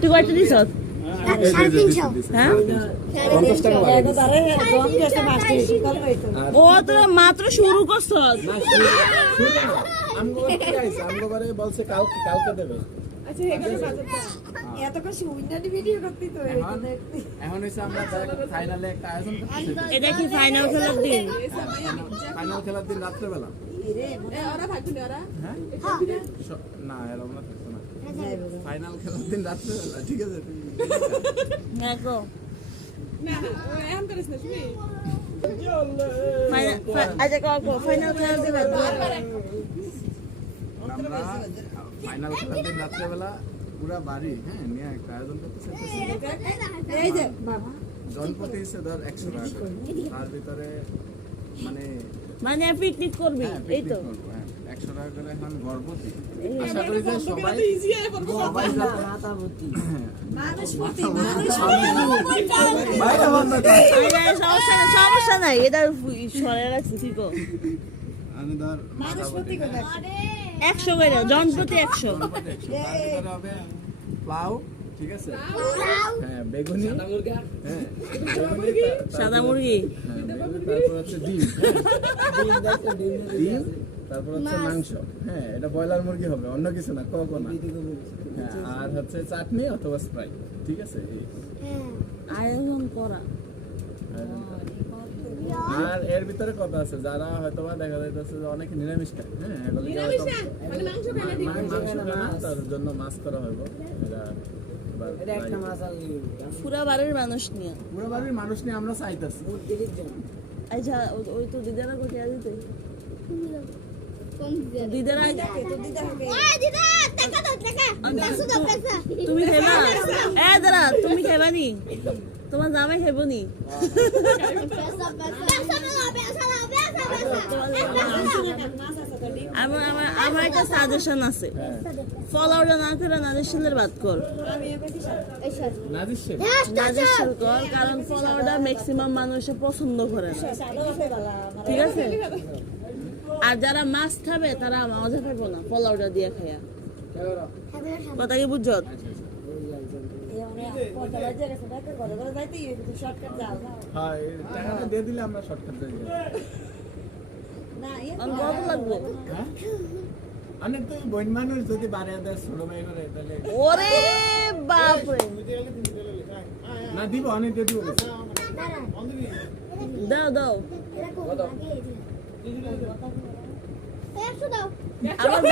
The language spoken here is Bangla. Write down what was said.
তুই কয়টা দিছ? হ্যাঁ ও তো মাত্র শুরু করছ। বলছে কালকে দেবে। এখন হচ্ছে আমরা ফাইনালে একটা আয়োজন করতেছি। এটা কি ফাইনাল খেলার দিন? ফাইনাল খেলার দিন রাত্রেবেলা। না এরকম না থাকতো না। ফাইনাল খেলার দিন রাত্রেবেলা, ঠিক আছে? দেখো ফাইনাল খেলার দিন আমরা ফাইনাল খেলার দিন রাত্রেবেলা পুরা বাড়ি নিয়ে একটা আয়োজন করতেছি। জনপতি হিসেবে ধর 100 টাকা, তার ভিতরে মানে পিকনিক করবি, এই তো 100 টাকা করে। এখন গর্ভবতী আশা করি যে সবাই সমস্যা নাই, এটা সরে রাখছি। ঠিক আমি ধর 100 করে জনপতি 100 হবে প্লাউ, ঠিক আছে? হ্যাঁ বেগুনি, সাদা মুরগি, তারপর হচ্ছে ডিম, ডিম, তারপর হচ্ছে মাংস। এটা ব্রয়লার মুরগি হবে, অন্য কিছু না, কখনো। আর হচ্ছে চাটনি অথবা স্প্রাইট, ঠিক আছে? আয়োজন করা। আর এর ভিতরে কথা আছে, যারা হয়তো বা দেখা যাইতেছে যে অনেকে নিরামিষ খায়, তার জন্য মাছ করা হবে। পুরা বাড়ির মানুষ নিয়ে আমরা চাইতেছি। আচ্ছা ওই তো দিদারা কোথায় দিতে? দিদারা তুমি খাইবা? দাঁড়া, তুমি খাইবা নি? তোমার জামাই খাইব নি? আমার একটা সাজেশন আছে, ফলাওটা না করে নাজির বাদ কর। নাজির কর, কারণ ফলাওটা ম্যাক্সিমাম মানুষে পছন্দ করে না, ঠিক আছে? আর যারা মাছ খাবে তারা মজা খাইব না ফলাওটা দিয়ে খাইয়া। কথা কি বুঝছ? ওরে বাপরে, দাও দাও আমার